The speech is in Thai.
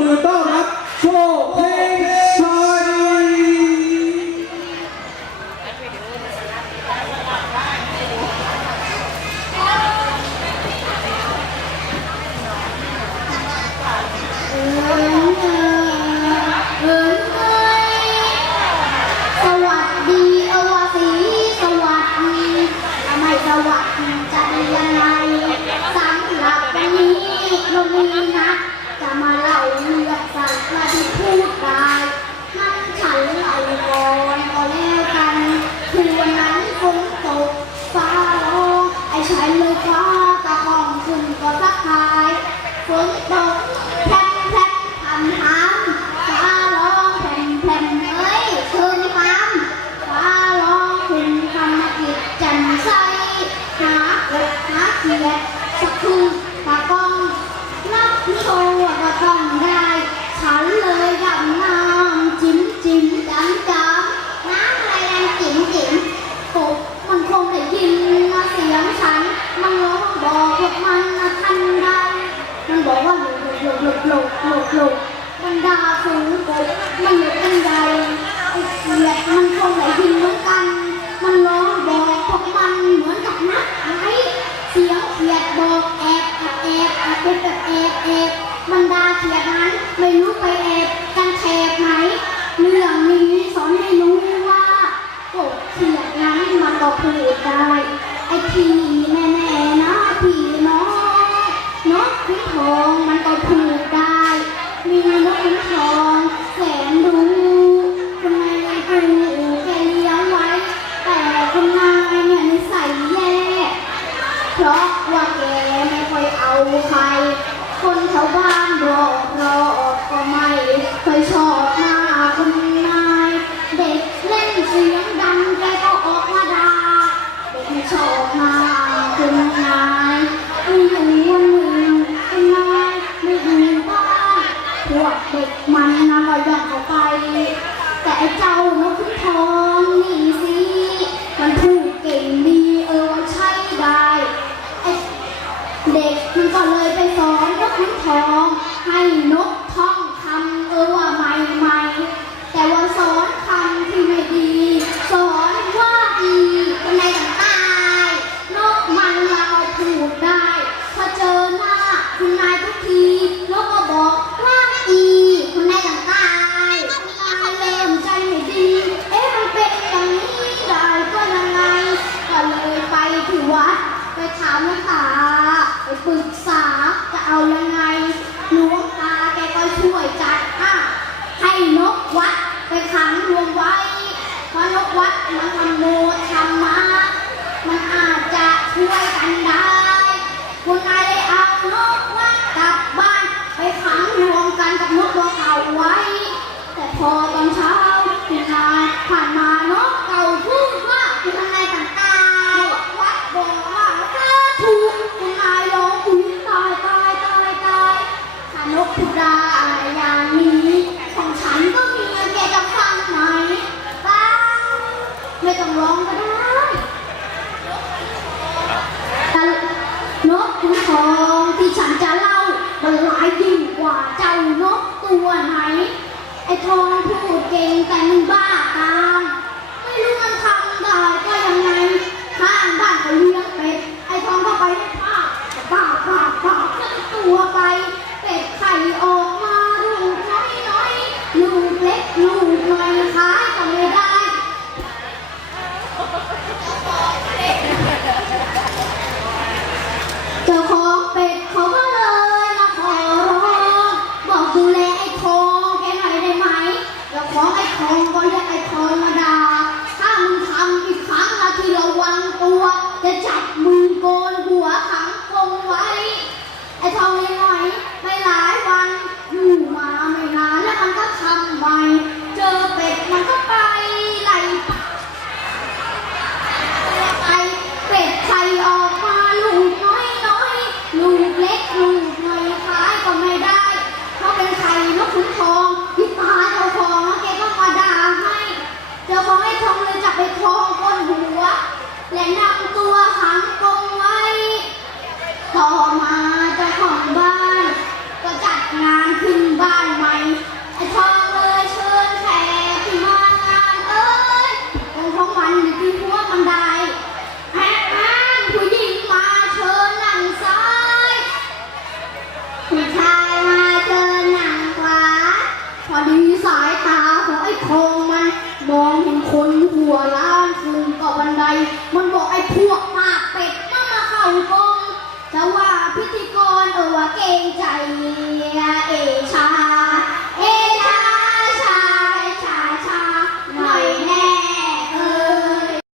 dans le. ฝนตกแพรมแพรมทำทำฟาร้องพรมแพรมเอ้ยเชิญคำฟาร้อคุณคำกิจจัใสหาหาเกีย โยโยโยโยโยมันดาฝูงกบมันเหลือกันใหญ่ไอ้เกียดมันคงไหลหินเหมือนกัน มันร้องบอกพวกมันเหมือนกับนักไอ้เสียงเขียดบอกแอบแอบแอบแอบเป็นแบบแอบแอบบรรดาเขียดนั้นไม่รู้ไปแอบกันแถบไหมเรื่องนี้สอนให้รู้ว่ากบเขียดนั้นมันก็พูดได้ไอ้ที นทองแสน no องที่ฉันจะเล่า มันร้ายยิ่งกว่าเจ้านกตัวไหน ไอ้ทองพูดเก่งแต่มึงบ้าตาม ลงมามองเห็นคนหัวล้านลืมเกาะบันได มันบอกไอ้พวกปากเป็ดมามาเข่ากองจะว่าพิธีกรเออว่าเกงใจ